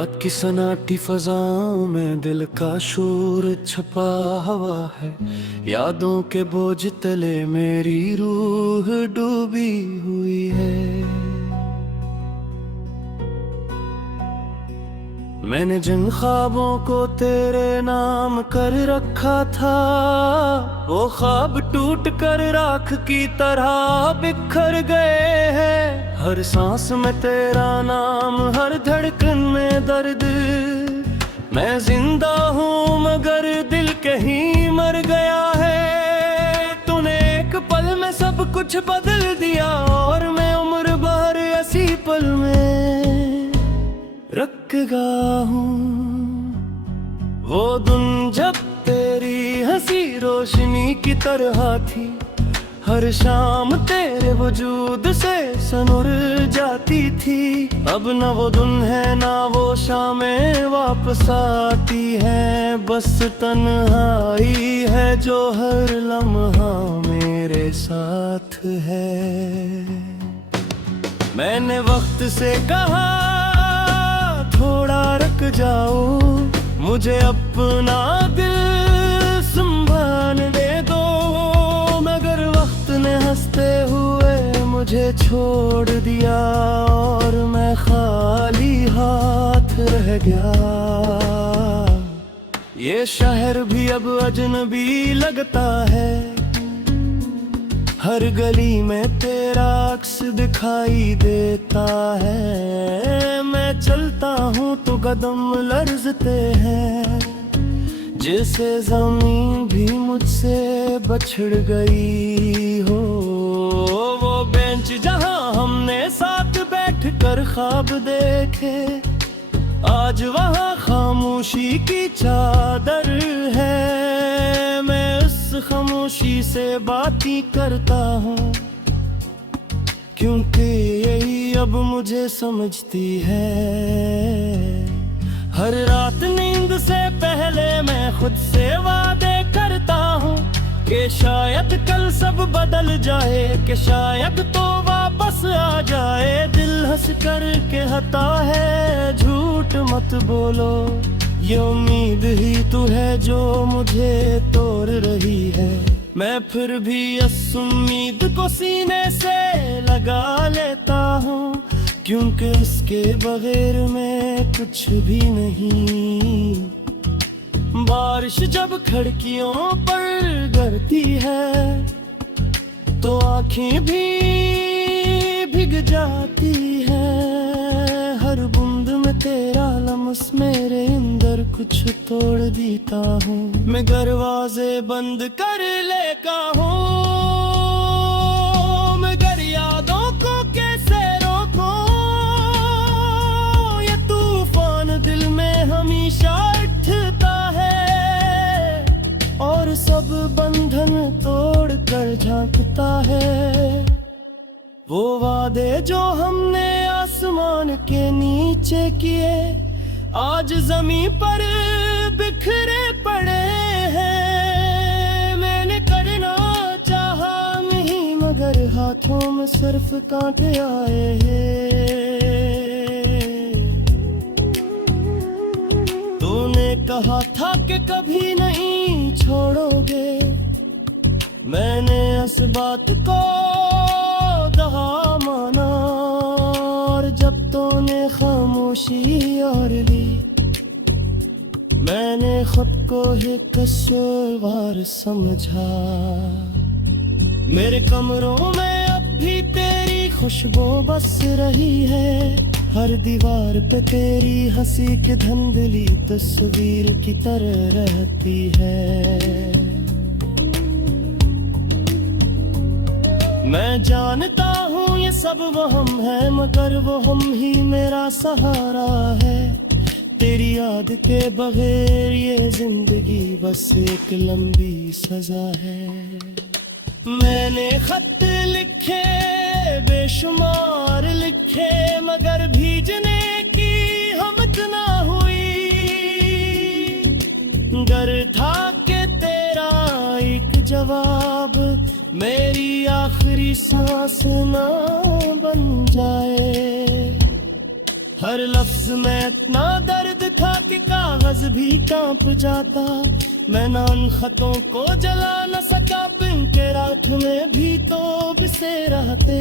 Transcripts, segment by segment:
रात की सन्नाटी फजाओं में दिल का शोर छपा हुआ है। यादों के बोझ तले मेरी रूह डूबी हुई है। मैंने जिन ख्वाबों को तेरे नाम कर रखा था, वो ख्वाब टूट कर राख की तरह बिखर गए हैं। हर सांस में तेरा नाम, हर धड़कन में दर्द। मैं जिंदा हूँ मगर दिल कहीं मर गया है। तूने एक पल में सब कुछ बदल दिया और मैं उम्र भर ऐसी पल में रख गया हूँ। वो दिन जब तेरी हंसी रोशनी की तरह थी, हर शाम तेरे वजूद से सनुर जाती थी। अब न वो दिन है ना वो शामें वापस आती हैं, बस तन्हाई है जो हर लम्हा मेरे साथ है। मैंने वक्त से कहा थोड़ा रुक जाओ, मुझे अपना दिल संभालने दे दो। मगर वक्त ने हंसते हुए मुझे छोड़ दिया और मैं खाली हाथ रह गया। ये शहर भी अब अजनबी लगता है, हर गली में तेरा अक्स दिखाई देता है। मैं चलता हूँ तो कदम लर्जते हैं, जैसे जमीन भी मुझसे बछड़ गई हो। वो बेंच जहाँ हमने साथ बैठकर ख्वाब देखे, आज वहाँ खामोशी की चादर है। मैं उस खामोशी से बातें करता हूँ, क्योंकि यही अब मुझे समझती है। हर रात नींद से पहले मैं खुद से वादे करता हूँ कि शायद कल सब बदल जाए, कि शायद तो वापस आ जाए। दिल हंस कर के हता है, झूठ मत बोलो। ये उम्मीद ही तू है जो मुझे तोड़ रही है। मैं फिर भी इस उम्मीद को सीने से लगा लेता हूँ, क्योंकि इसके बगैर मैं कुछ भी नहीं। बारिश जब खिड़कियों पर गिरती है तो आँखें भी भीग जाती है। हर बूंद में तेरा लम्स मेरे अंदर कुछ तोड़ देता हूँ। मैं दरवाजे बंद कर लेता हूँ, मगर यादों को कैसे रोको। ये तूफान दिल में हमेशा उठता है और सब बंधन तोड़ कर झांकता है। वो वादे जो हमने आसमान के नीचे किए, आज जमीन पर बिखरे पड़े हैं। मैंने करना चाहा नहीं, मगर हाथों में सिर्फ कांटे आए हैं। तूने कहा था कि कभी नहीं छोड़ोगे, मैंने इस बात को दहा माना। और जब तूने खामोशी और ली, मैंने खुद को ही कसूरवार समझा। मेरे कमरों में अब भी तेरी खुशबू बस रही है, हर दीवार पे तेरी हंसी की धुंधली तस्वीर की तरह रहती है। मैं जानता हूँ ये सब वहम है, मगर वो हम ही मेरा सहारा है। तेरी याद के बगैर ये जिंदगी बस एक लंबी सजा है। मैंने खत लिखे बेशुमार लिखे, मगर भीजने की हिम्मत ना हुई। गर था कि तेरा एक जवाब मेरी आखिरी सांस ना बन जाए। हर लफ्ज में इतना दर्द था कि कागज भी कांप जाता। मैं उन खतों को जला न सका, पिन के राख में भी तो बिसे रहते।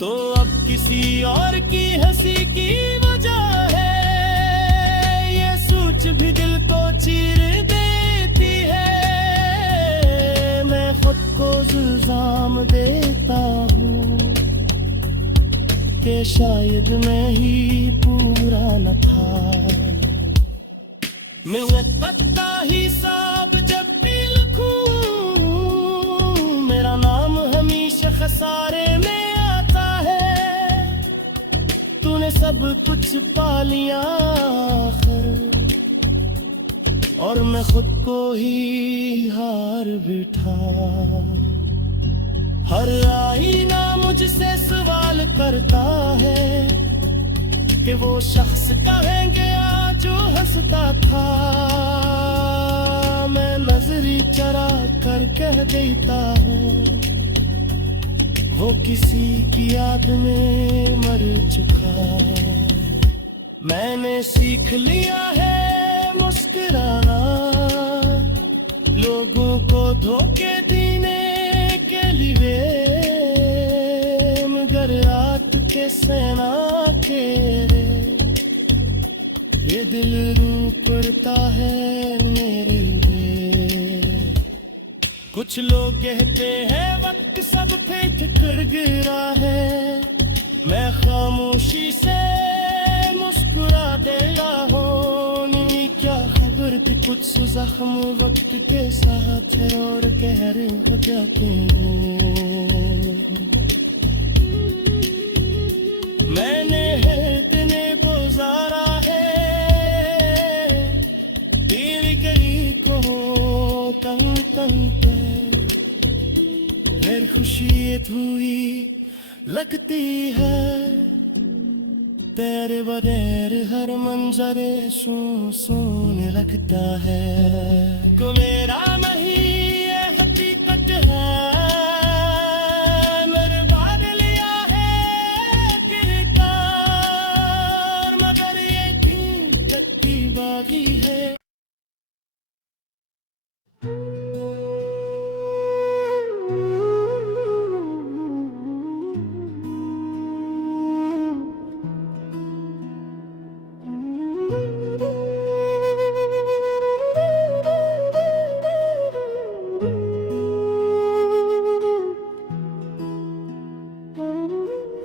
तो अब किसी और की हंसी की वजह है, ये सोच भी दिल को चीर देती है। मैं खुद को इल्जाम देता हूँ कि शायद मैं ही पूरा न था। मैं वो पत्ता ही साफ जब भी लिखूं, मेरा नाम हमेशा खसारे में आता है। तूने सब कुछ पा लिया आखिर, और मैं खुद को ही हार बिठा। हर आईना मुझसे सवाल करता है कि वो शख्स कहाँ गया जो हंसता था। मैं नजरी चरा कर कह देता हूँ वो किसी की याद में मर चुका। मैंने सीख लिया है मुस्कुराना, लोगों को धोखे देने के लिए, मगर रात के सेना तेरे ये दिल रू पड़ता है मेरे लिए। कुछ लोग कहते हैं वक्त सब पे ठिकर गिरा है, मैं खामोशी से मुस्कुरा देता हूँ। नहीं क्या खबर थी कुछ जख्म वक्त के साथ है और गहरे हो जाते हैं। मैंने इतने गुजारा है दिल करी को तंग तंग पे, फिर खुशी हुई लगती है। तेरे बगैर हर मंजरे सुन लगता है। को मेरा नहीं ये हकीकत है, मेरे बाद लिया है किरदार, मगर ये हकीकत की बागी है।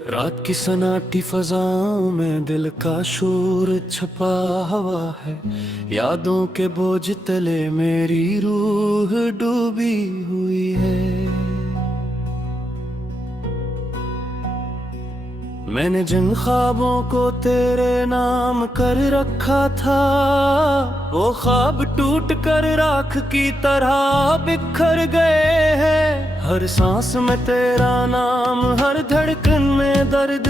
रात की सन्नाटी फजाओं में दिल का शोर छपा हुआ है, यादों के बोझ तले मेरी रूह डूबी हुई है। मैंने जिन ख्वाबों को तेरे नाम कर रखा था, वो ख्वाब टूट कर राख की तरह बिखर गए हैं। हर सांस में तेरा नाम, हर धड़कन में दर्द।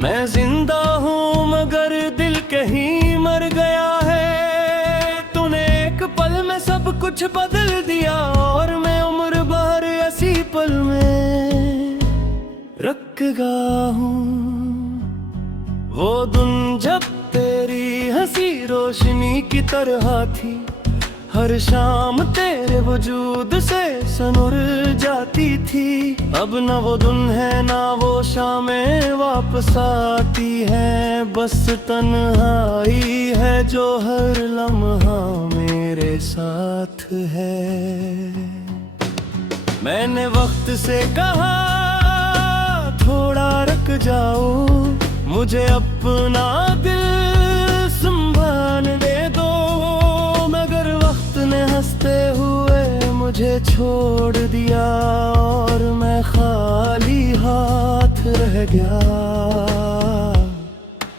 मैं जिंदा हूँ मगर दिल कहीं मर गया है। तूने एक पल में सब कुछ बदल दिया और मैं उम्र भर ऐसी पल में रख गया हूँ। वो दिन जब तेरी हंसी रोशनी की तरह थी, हर शाम तेरे वजूद से सनुर जाती थी। अब न वो दिन है ना वो शामें वापस आती है, बस तन्हाई है जो हर लम्हा मेरे साथ है। मैंने वक्त से कहा थोड़ा रुक जाओ, मुझे अपना दिल संभाल दे दो, मगर वक्त ने हंसते हुए मुझे छोड़ दिया और मैं खाली हाथ रह गया।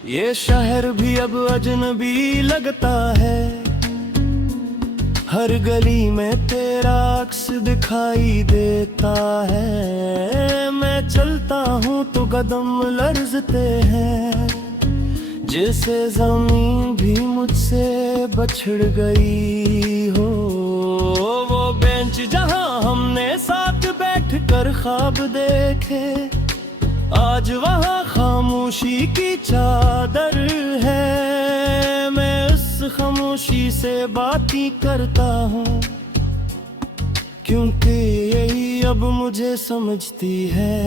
ये शहर भी अब अजनबी लगता है, हर गली में तेरा अक्स दिखाई देता है। मैं चलता हूँ तो कदम लर्जते हैं, जैसे जमीन भी मुझसे बछड़ गई हो। वो बेंच जहाँ हमने साथ बैठ कर कर ख्वाब देखे, आज वहाँ खामोशी की चादर है। मैं उस खामोशी से बातें करता हूँ, क्योंकि यही अब मुझे समझती है।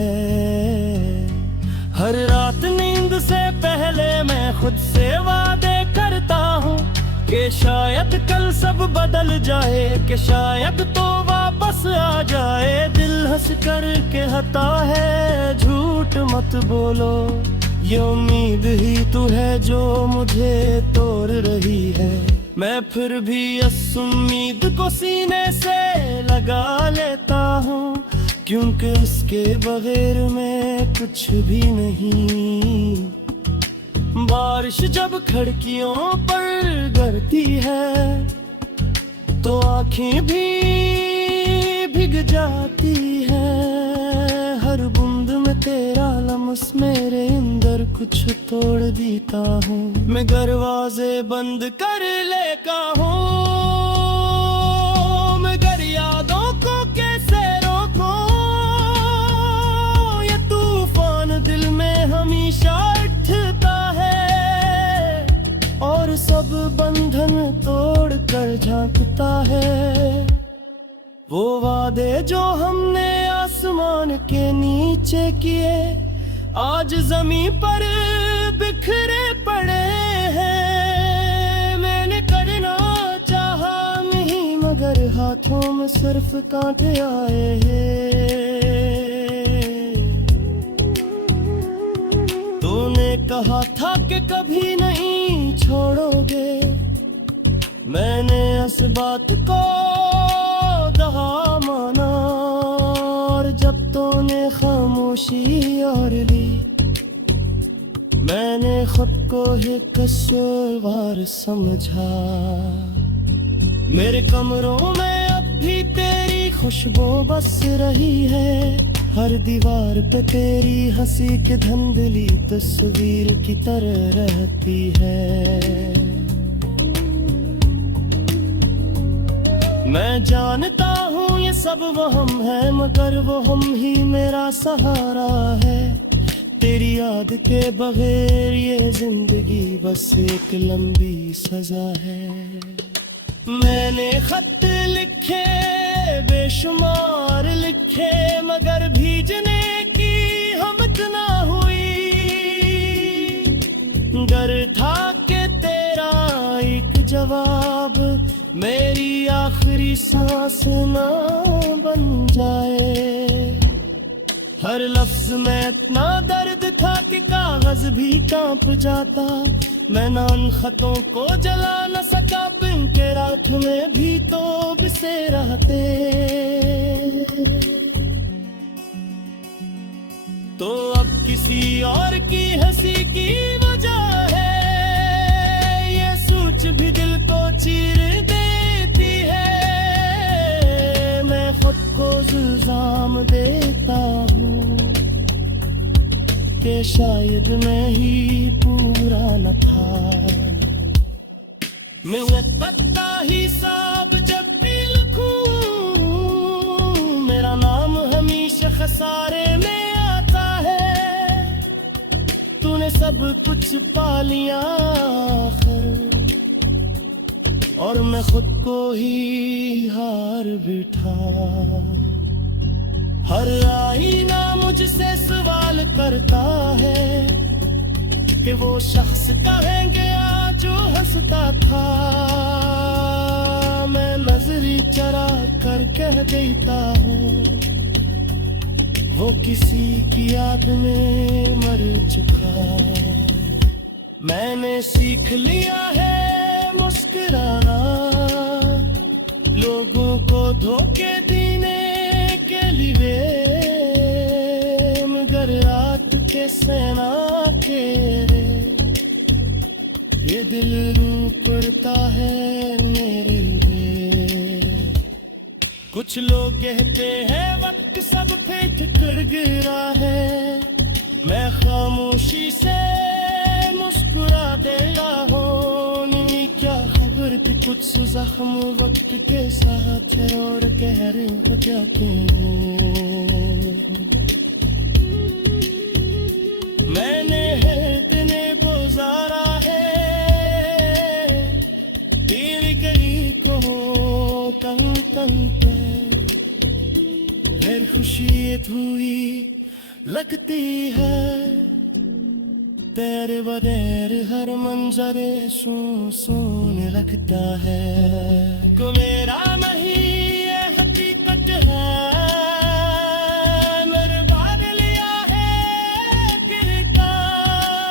हर रात नींद से पहले मैं खुद से वादे करता हूँ कि शायद कल सब बदल जाए, कि शायद तो वापस आ जाए। दिल हंस कर कहता है झूठ मत बोलो, ये उम्मीद ही तू है जो मुझे तोड़ रही है। मैं फिर भी इस उम्मीद को सीने से लगा लेता हूँ, क्योंकि इसके बगैर मैं कुछ भी नहीं। बारिश जब खिड़कियों पर गिरती है तो आँखें भी भीग जाती है। हर बूंद में तेरा लम्स मेरे अंदर कुछ तोड़ देता हूँ। मैं दरवाजे बंद कर लेता हूँ, मगर यादों को कैसे रोकूं? ये तूफान दिल में हमेशा उठता है और सब बंधन तोड़ कर झांकता है। वो वादे जो हमने आसमान के नीचे किए, आज जमीन पर बिखरे पड़े हैं। मैंने करना चाहा नहीं, मगर हाथों में सिर्फ कांटे आए हैं। तूने कहा था कि कभी नहीं छोड़ोगे, मैंने इस बात को दहा माना। और जब तूने खामोशी और ली, मैंने खुद को ही कसूरवार समझा। मेरे कमरों में अब भी तेरी खुशबू बस रही है, हर दीवार पे तेरी हंसी की धुंधली तस्वीर की तरह रहती है। मैं जानता हूँ ये सब वहम है, मगर वो हम ही मेरा सहारा है। तेरी याद के बगैर ये जिंदगी बस एक लंबी सजा है। मैंने खत लिखे बेशुमार लिखे, मगर भीजने की हिम्मत ना हुई। डर था कि तेरा एक जवाब मेरी आखिरी सांस ना बन जाए। हर लफ्ज में इतना दर्द था कि कागज भी कांप जाता। मैं उन खतों को जला न सका, बिन के रात में भी तो बिसे रहते। तो अब किसी और की हंसी की वजह है, ये सोच भी दिल को चीर देती है। मैं खुद को इल्जाम देता हूँ कि शायद मैं ही पूरा न था। मैं वो पत्ता हिसाब जब भी लिखूं, मेरा नाम हमेशा खसारे में आता है। तूने सब कुछ पा लिया आखिर, और मैं खुद को ही हार बैठा। हर आईना मुझसे सवाल करता है कि वो शख्स कहाँ गया जो हंसता था। मैं नजरी चरा कर कह देता हूँ वो किसी की याद में मर चुका। मैंने सीख लिया है मुस्कुराना, लोगों को धोखे देने के लिए, मगर रात के सेना तेरे ये दिल रू पड़ता है मेरे लिए। कुछ लोग कहते हैं वक्त सब फेंक कर गिरा है, मैं खामोशी से मुस्कुरा दे रहा हूँ। नहीं क्या खबर थी कुछ जख्म वक्त के साथ है, और कह रहे हो जाते हैं। मैंने है इतने गुजारा है, दिल कहीं को तंग तंग पर, फिर खुशी थोड़ी लगती है, तेरे बगैर हर मंजरे सोने लगता है। को मेरा नहीं ये हकीकत है, मेरे बाद लिया है किरदार,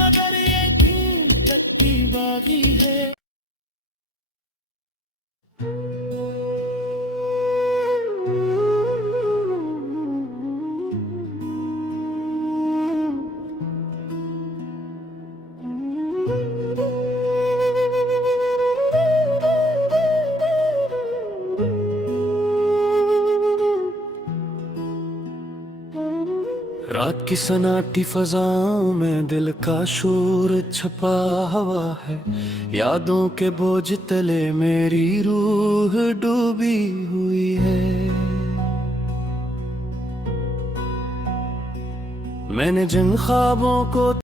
मगर ये क्यों तक की बागी है। रात की सन्नाटी फजाओं में दिल का शोर छपा हुआ है, यादों के बोझ तले मेरी रूह डूबी हुई है। मैंने जिन ख्वाबों को